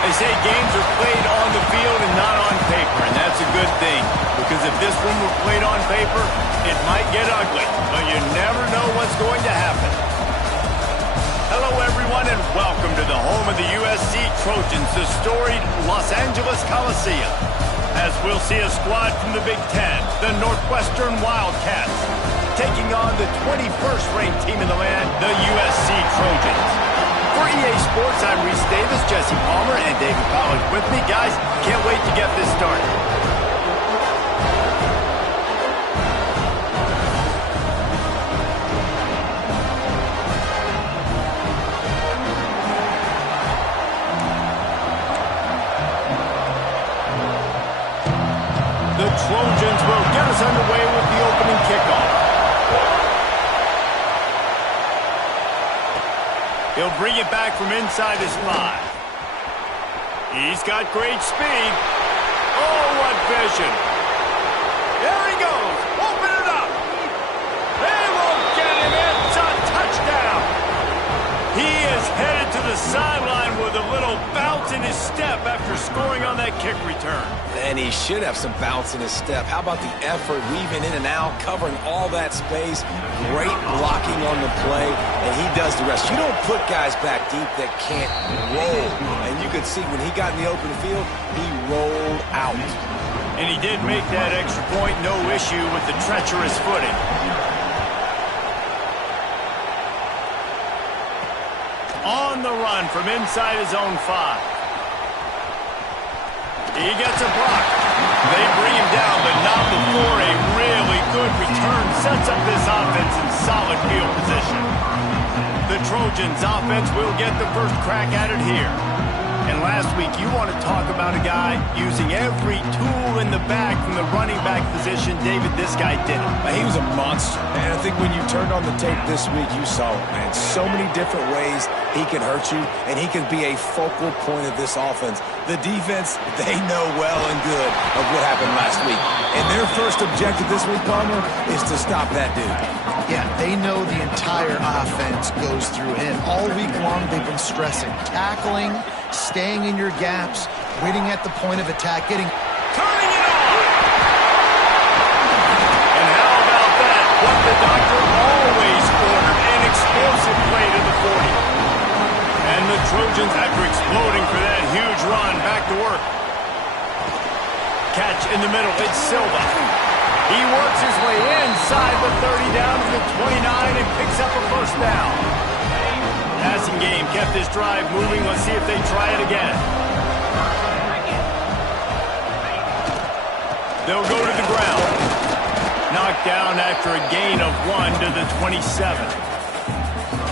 They say games are played on the field and not on paper, and that's a good thing. Because if this one were played on paper, it might get ugly. But you never know what's going to happen. Hello, everyone, and welcome to the home of the USC Trojans, the storied Los Angeles Coliseum. As we'll see a squad from the Big Ten, the Northwestern Wildcats, taking on the 21st ranked team in the land, the USC Trojans. For EA Sports, I'm Reese Davis, Jesse Palmer, and David Powell with me. Guys, can't wait to get this started. The Trojans will get us underway with the opening kickoff. He'll bring it back from inside his 5. He's got great speed. Oh, what vision. There he goes. Open it up. They won't get him. It's a touchdown. He is headed to the sideline with a little bounce in his step after scoring on that kick return. And he should have some bounce in his step. How about the effort, weaving in and out, covering all that space, great blocking on the play, and he does the rest. You don't put guys back deep that can't roll. And you could see when he got in the open field, he rolled out. And he did make that extra point, no issue with the treacherous footing. On the run from inside his own 5. He gets a block. They bring him down, but not before a really good return sets up this offense in solid field position. The Trojans offense will get the first crack at it here. And last week, you want to talk about a guy using every tool in the bag from the running back position. David, this guy did it. He was a monster. And I think when you turned on the tape this week, you saw it, man. So many different ways he can hurt you, and he can be a focal point of this offense. The defense, they know well and good of what happened last week. And their first objective this week, Palmer, is to stop that dude. Yeah, they know the entire offense goes through him. All week long, they've been stressing. Tackling, staying in your gaps, waiting at the point of attack, turning it on! And how about that? What the doctor always ordered, an explosive play to the 40. And the Trojans, after exploding for that huge run, back to work. Catch in the middle, it's Silva. He works his way inside the 30 down to the 29 and picks up a first down. Passing game kept this drive moving. Let's see if they try it again. They'll go to the ground. Knocked down after a gain of 1 to the 27.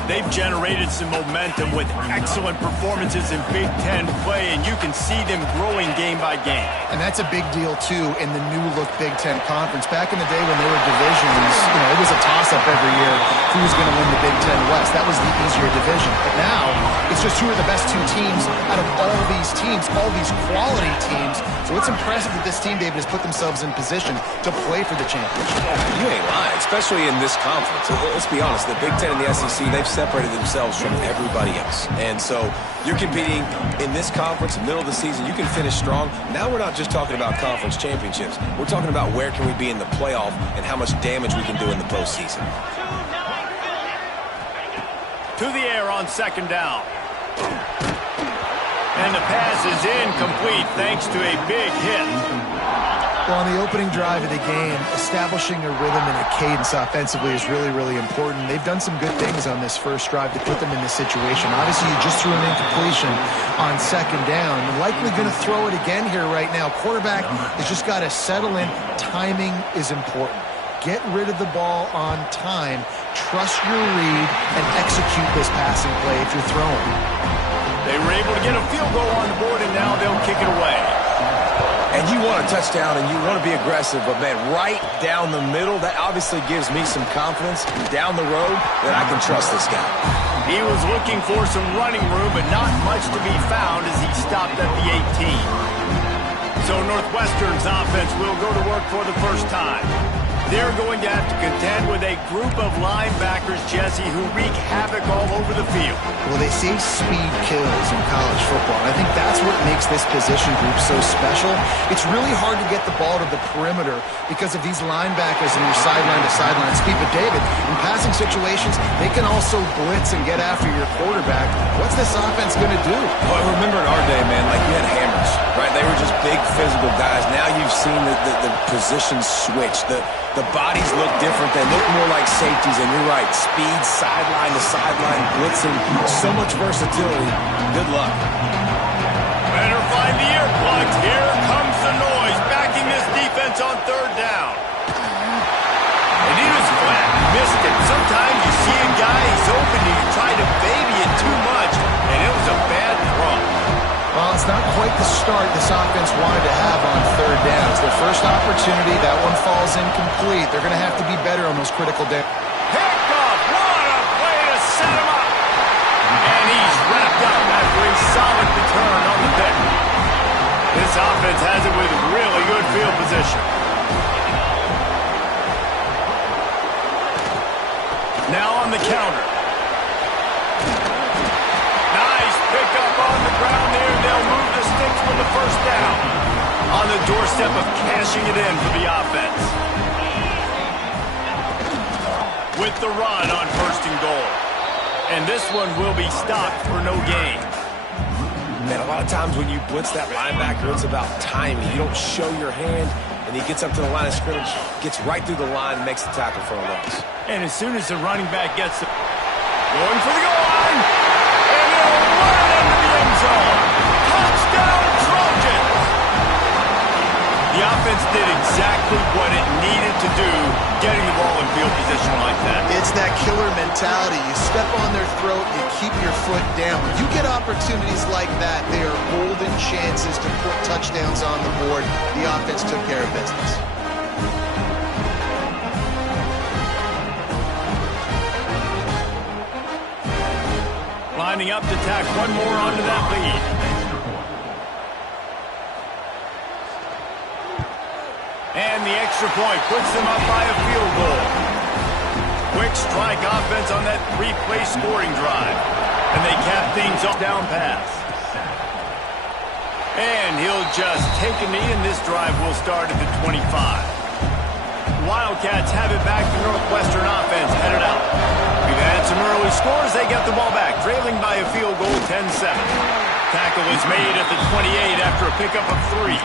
They've generated some momentum with excellent performances in Big Ten play, and you can see them growing game by game. And that's a big deal, too, in the new-look Big Ten Conference. Back in the day when they were divisions, it was a toss-up every year who was going to win the Big Ten West. That was the easier division. But now, it's just who are the best 2 teams out of all these teams, all these quality teams. So it's impressive that this team, David, has put themselves in position to play for the championship. You ain't lying, especially in this conference. Let's be honest, the Big Ten and the SEC, they've separated themselves from everybody else. And so you're competing in this conference, middle of the season. You can finish strong. Now we're not just talking about conference championships. We're talking about where can we be in the playoff and how much damage we can do in the postseason. To the air on second down. And the pass is incomplete thanks to a big hit. Well, on the opening drive of the game, establishing a rhythm and a cadence offensively is really, really important. They've done some good things on this first drive to put them in this situation. Obviously, you just threw an incompletion on second down. You're likely going to throw it again here right now. Quarterback has just got to settle in. Timing is important. Get rid of the ball on time. Trust your read and execute this passing play if you're throwing. They were able to get a field goal on the board, and now they'll kick it away. And you want a touchdown, and you want to be aggressive, but, man, right down the middle, that obviously gives me some confidence down the road that I can trust this guy. He was looking for some running room, but not much to be found as he stopped at the 18. So Northwestern's offense will go to work for the first time. They're going to have to contend with a group of linebackers, Jesse, who wreak havoc all over the field. Well, they say speed kills in college football. I think that's what makes this position group so special. It's really hard to get the ball to the perimeter because of these linebackers and your sideline-to-sideline speed. But David, in passing situations, they can also blitz and get after your quarterback. What's this offense going to do? Well, remember in our day, man, like you had hammers, right? They were just big physical guys. Now you've seen the positions switch. The bodies look different. They look more like safeties, and you're right. Speed, sideline to sideline, blitzing, so much versatility. Good luck. Better find the earplugs. Here comes the noise, backing this defense on third down. And he was flat, missed it. Sometimes you see a guy, he's open, and you try to baby it too much, and it was a bad throw. Well, it's not quite the start this offense wanted to have on third down. It's their first opportunity. That one falls incomplete. They're going to have to be better on those critical downs. Pickoff! What a play to set him up! And he's wrapped up after a solid return on the pick. This offense has it with really good field position. Now on the counter. Nice pickup on the ground there. They'll move the sticks for the first down. On the doorstep of cashing it in for the offense. With the run on first and goal. And this one will be stopped for no gain. Man, a lot of times when you blitz that linebacker, it's about timing. You don't show your hand, and he gets up to the line of scrimmage, gets right through the line, and makes the tackle for a loss. And as soon as the running back gets it, going for the goal line, and it'll run it into the end zone. Touchdown, Trojans! The offense did exactly what it needed to do, getting the ball in field position like that. It's that killer mentality. You step on their throat, you keep your foot down. When you get opportunities like that, they are golden chances to put touchdowns on the board. The offense took care of business. Lining up to tack one more onto that lead. And the extra point puts them up by a field goal. Quick strike offense on that three-play scoring drive. And they cap things off down pass. And he'll just take a knee, and this drive will start at the 25. Wildcats have it back. The Northwestern offense headed out. We've had some early scores. They get the ball back, trailing by a field goal, 10-7. Tackle is made at the 28 after a pickup of 3.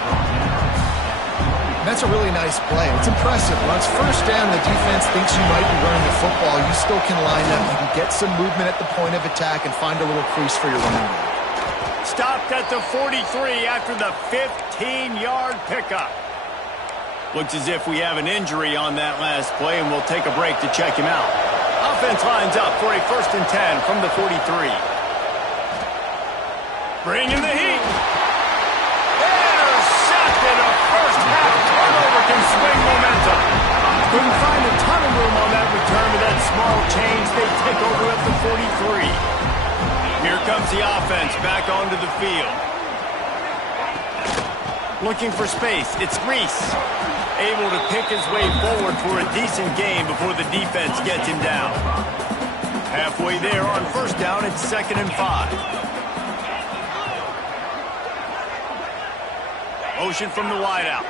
That's a really nice play. It's impressive. When it's first down, the defense thinks you might be running the football. You still can line up. You can get some movement at the point of attack and find a little crease for your running back. Stopped at the 43 after the 15-yard pickup. Looks as if we have an injury on that last play, and we'll take a break to check him out. Offense lines up for a 1st and 10 from the 43. Bringing the heat. Intercepted. A first half turnover can swing momentum. Couldn't find a ton of room on that return to that small change. They take over at the 43. Here comes the offense back onto the field. Looking for space. It's Reese. Able to pick his way forward for a decent gain before the defense gets him down. Halfway there on first down, it's 2nd and 5. Motion from the wideout.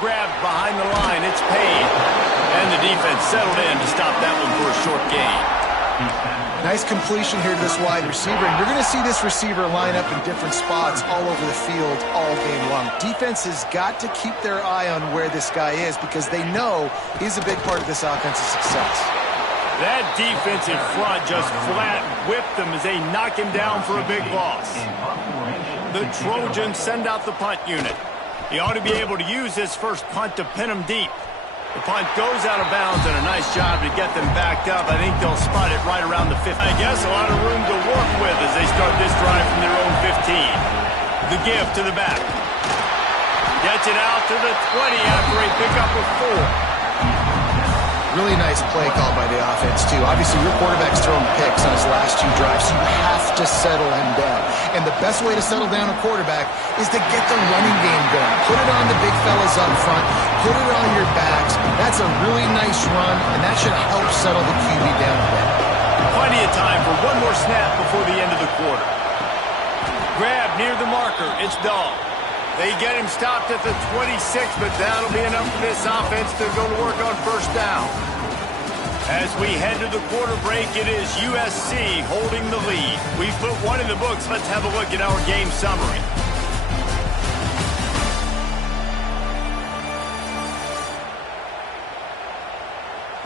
Grabbed behind the line, it's paid. And the defense settled in to stop that one for a short gain. Nice completion here to this wide receiver, and you're going to see this receiver line up in different spots all over the field all game long. Defense has got to keep their eye on where this guy is because they know he's a big part of this offensive success. That defense in front just flat whipped them as they knock him down for a big loss. The Trojans send out the punt unit. He ought to be able to use this first punt to pin him deep. The punt goes out of bounds, and a nice job to get them backed up. I think they'll spot it right around the 50. I guess a lot of room to work with as they start this drive from their own 15. The give to the back. Gets it out to the 20 after a pickup of 4. Really nice play call by the offense, too. Obviously, your quarterback's thrown picks on his last 2 drives, so you have to settle him down. And the best way to settle down a quarterback is to get the running game going. Put it on the big fellas up front. Put it on your backs. That's a really nice run, and that should help settle the QB down a bit. Plenty of for one more snap before the end of the quarter. Grab near the marker. It's Dahl. They get him stopped at the 26, but that'll be enough for this offense to go to work on first down. As we head to the quarter break, it is USC holding the lead. We've put one in the books. Let's have a look at our game summary.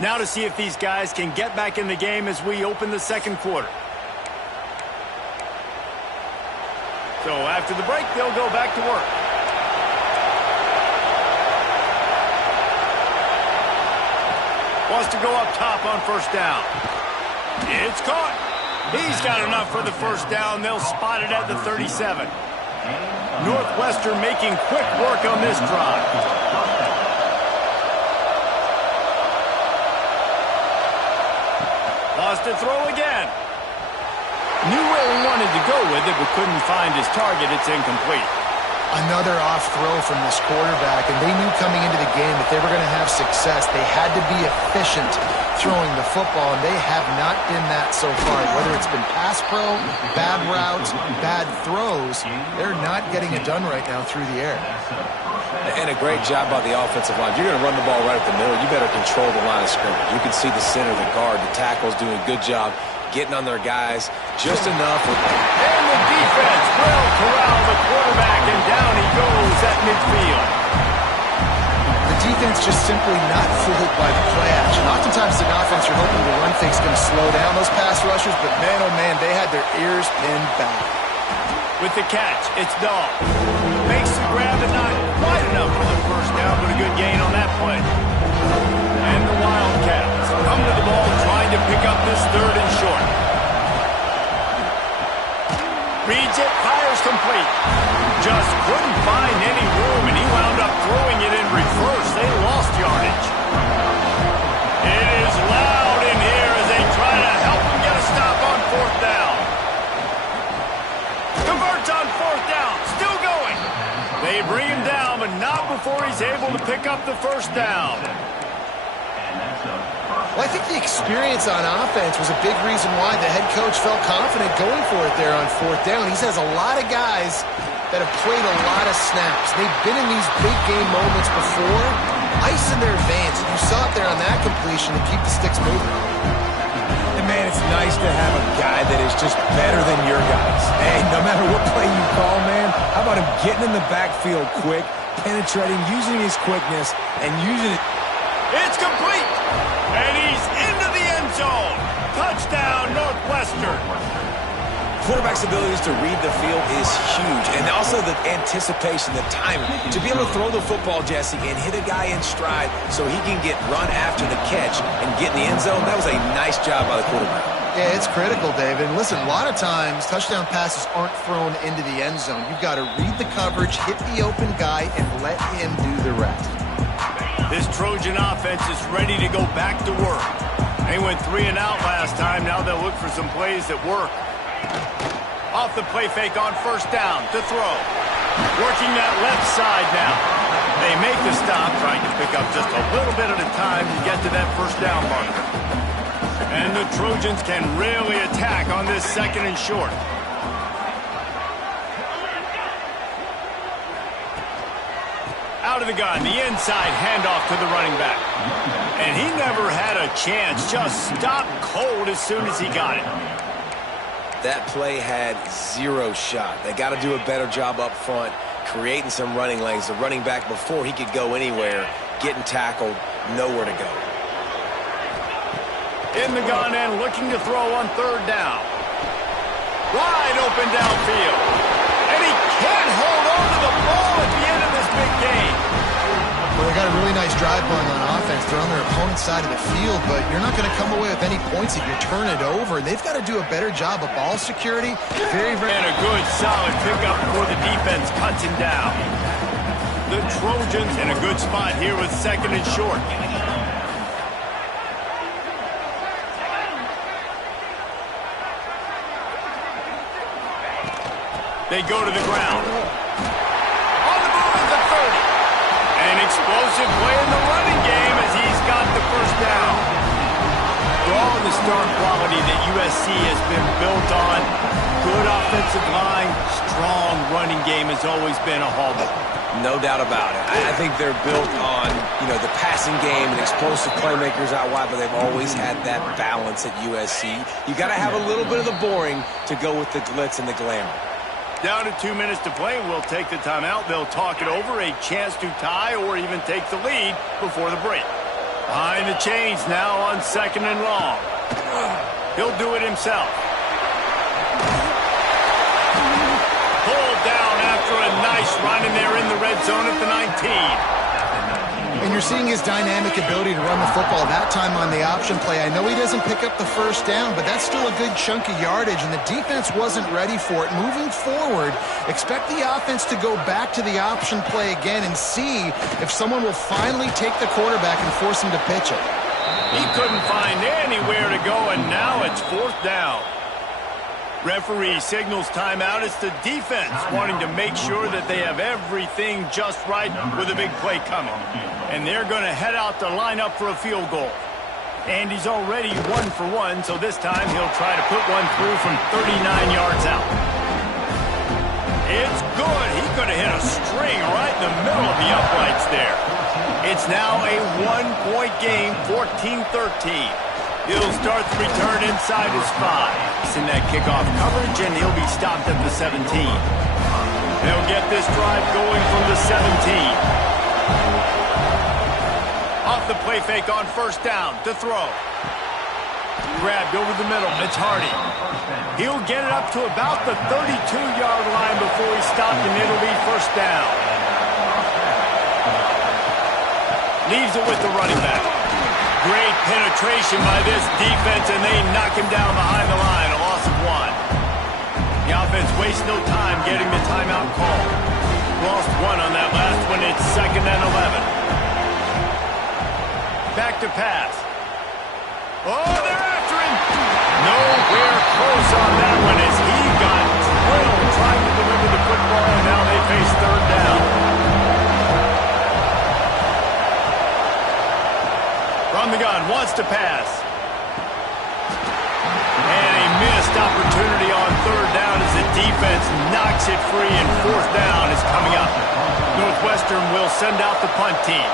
Now to see if these guys can get back in the game as we open the second quarter. So after the break, they'll go back to work. Wants to go up top on first down. It's caught. He's got enough for the first down. They'll spot it at the 37. Northwestern making quick work on this drive. To throw again. Knew where he wanted to go with it, but couldn't find his target. It's incomplete. Another off throw from this quarterback, and they knew coming into the game that they were going to have success. They had to be efficient throwing the football, and they have not been that so far. Whether it's been pass pro, bad routes, bad throws, they're not getting it done right now through the air. And a great job by the offensive line. If you're going to run the ball right at the middle, you better control the line of scrimmage. You can see the center, the guard, the tackles doing a good job getting on their guys just enough. And the defense will corral the quarterback, and down he goes at midfield. The defense just simply not fooled by the play action. Oftentimes an offense, you're hoping the run fake's going to slow down those pass rushers, but man, oh man, they had their ears pinned back. With the catch, it's Dahl. Makes the grab and not quite enough for the first down, but a good gain on that play. And the Wildcats come to the ball trying to pick up this third and short. Reads it, fires complete. Just couldn't find any room, and he wound up throwing it in reverse. They lost yardage. It is loud in here as they try to help him get a stop on fourth down. Converts on fourth down, still going. They bring him down, but not before he's able to pick up the first down. Well, I think the experience on offense was a big reason why the head coach felt confident going for it there on fourth down. He has a lot of guys that have played a lot of snaps. They've been in these big game moments before, ice in their veins. You saw it there on that completion to keep the sticks moving. And man, it's nice to have a guy that is just better than your guys. Hey, no matter what play you call, man, how about him getting in the backfield quick, penetrating, using his quickness, and using it. It's complete, and he's into the end zone. Touchdown, Northwestern. Quarterback's abilities to read the field is huge, and also the anticipation, the timing. To be able to throw the football, Jesse, and hit a guy in stride so he can get run after the catch and get in the end zone, that was a nice job by the quarterback. Yeah, it's critical, David. And listen, a lot of times touchdown passes aren't thrown into the end zone. You've got to read the coverage, hit the open guy, and let him do the rest. This Trojan offense is ready to go back to work. They went 3 and out last time. Now they'll look for some plays that work. Off the play fake on first down to throw. Working that left side now. They make the stop, trying to pick up just a little bit at a time to get to that first down marker. And the Trojans can really attack on this second and short. Out of the gun, the inside handoff to the running back. And he never had a chance, just stopped cold as soon as he got it. That play had zero shot. They got to do a better job up front, creating some running lanes. The running back, before he could go anywhere, getting tackled, nowhere to go. In the gun and looking to throw on third down. Wide open downfield. And he can't hold on to the ball at the end of this big game. Well, they got a really nice drive going on offense. They're on their opponent's side of the field, but you're not going to come away with any points if you turn it over. They've got to do a better job of ball security. Very. And a good, solid pickup before the defense cuts him down. The Trojans in a good spot here with second and short. They go to the ground. On the move at the 30. An explosive play in the running game as he's got the first down. For all the star quality that USC has been built on good offensive line. Strong running game has always been a hallmark. No doubt about it. I think they're built on, the passing game and explosive playmakers out wide, but they've always had that balance at USC. You got to have a little bit of the boring to go with the glitz and the glamour. Down to 2 minutes to play. We'll take the timeout. They'll talk it over. A chance to tie or even take the lead before the break. Behind the chains now on 2nd and long. He'll do it himself. Pulled down after a nice run, and they're in the red zone at the 19. And you're seeing his dynamic ability to run the football, that time on the option play. I know he doesn't pick up the first down, but that's still a good chunk of yardage, and the defense wasn't ready for it. Moving forward, expect the offense to go back to the option play again and see if someone will finally take the quarterback and force him to pitch it. He couldn't find anywhere to go, and now it's 4th down. Referee signals timeout. It's the defense wanting to make sure that they have everything just right with a big play coming. And they're going to head out to line up for a field goal. And he's already 1 for 1, so this time he'll try to put one through from 39 yards out. It's good. He could have hit a string right in the middle of the uprights there. It's now a 1-point game, 14-13. He'll start the return inside his 5. He's in that kickoff coverage, and he'll be stopped at the 17. They'll get this drive going from the 17. Off the play fake on 1st down to throw. Grabbed over the middle. It's Hardy. He'll get it up to about the 32-yard line before he's stopped, and it'll be 1st down. Leaves it with the running back. Great penetration by this defense, and they knock him down behind the line, a loss of 1. The offense wastes no time getting the timeout call. Lost 1 on that last one. It's 2nd and 11. Back to pass. Oh, they're after him. Nowhere close on that one as he got drilled trying to deliver the football, and now they face 3rd down. From the gun, wants to pass. And a missed opportunity on 3rd down as the defense knocks it free, and 4th down is coming up. Northwestern will send out the punt team.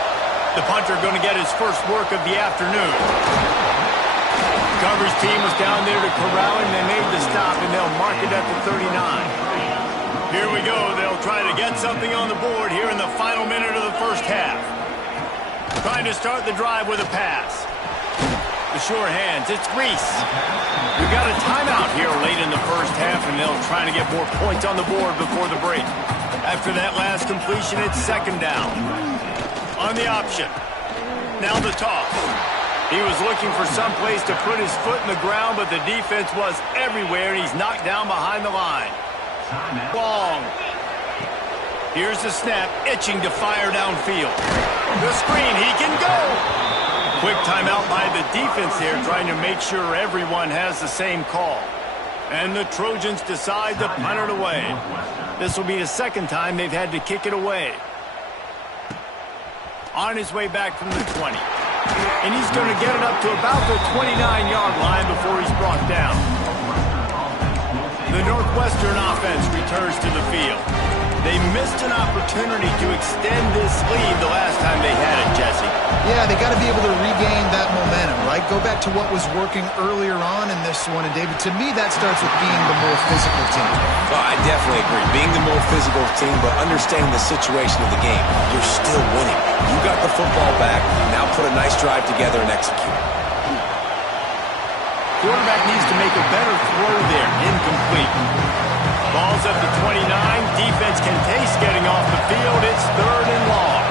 The punter going to get his first work of the afternoon. Coverage team was down there to corral him. They made the stop, and they'll mark it at the 39. Here we go. They'll try to get something on the board here in the final minute of the first half. Trying to start the drive with a pass. The sure hands, it's Reese. We've got a timeout here late in the first half, and they'll try to get more points on the board before the break. After that last completion, it's 2nd down. On the option. Now the toss. He was looking for some place to put his foot in the ground, but the defense was everywhere, and he's knocked down behind the line. Long. Here's the snap, itching to fire downfield. The screen, he can go. Quick timeout by the defense here, trying to make sure everyone has the same call. And the Trojans decide to punt it away. This will be the 2nd time they've had to kick it away. On his way back from the 20. And he's going to get it up to about the 29-yard line before he's brought down. The Northwestern offense returns to the field. They missed an opportunity to extend this lead the last time they had it, Jesse. Yeah, they got to be able to regain that momentum, right? Go back to what was working earlier on in this one. And, David, to me, that starts with being the more physical team. Well, I definitely agree. Being the more physical team, but understanding the situation of the game. You're still winning. You got the football back. Now put a nice drive together and execute. Quarterback needs to make a better throw there. Incomplete. Ball's up to 29. Defense can taste getting off the field. It's 3rd and long.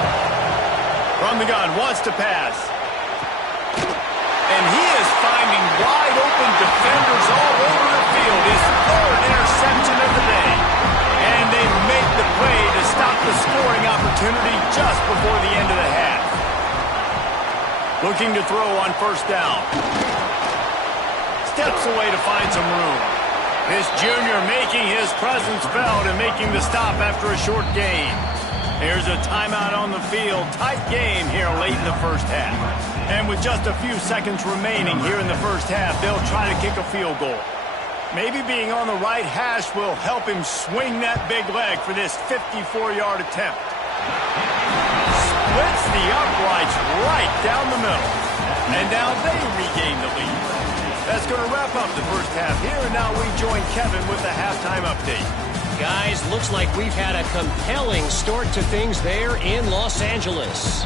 From the gun, wants to pass. And he is finding wide open defenders all over the field. His 3rd interception of the day. And they make the play to stop the scoring opportunity just before the end of the half. Looking to throw on 1st down. Steps away to find some room. This junior making his presence felt and making the stop after a short gain. There's a timeout on the field. Tight game here late in the first half. And with just a few seconds remaining here in the first half, they'll try to kick a field goal. Maybe being on the right hash will help him swing that big leg for this 54-yard attempt. Splits the uprights right down the middle. And now they regain the lead. That's going to wrap up the first half here, and now we join Kevin with the halftime update. Guys, looks like we've had a compelling start to things there in Los Angeles.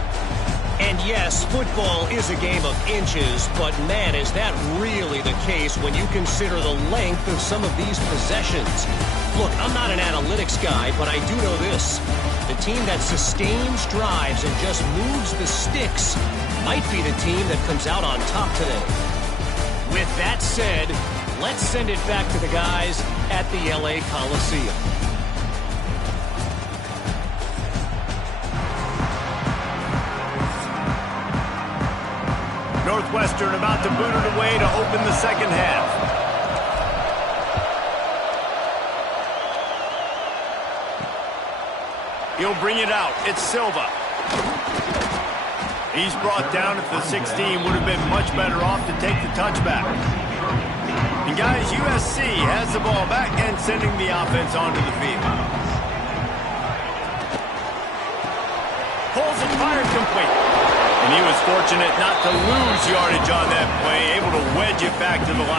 And yes, football is a game of inches, but man, is that really the case when you consider the length of some of these possessions. Look, I'm not an analytics guy, but I do know this. The team that sustains drives and just moves the sticks might be the team that comes out on top today. With that said, let's send it back to the guys at the LA Coliseum. Northwestern about to boot it away to open the second half. He'll bring it out. It's Silva. He's brought down at the 16. Would have been much better off to take the touchback. And guys, USC has the ball back and sending the offense onto the field. Pulls it, fired complete. And he was fortunate not to lose yardage on that play, able to wedge it back to the line.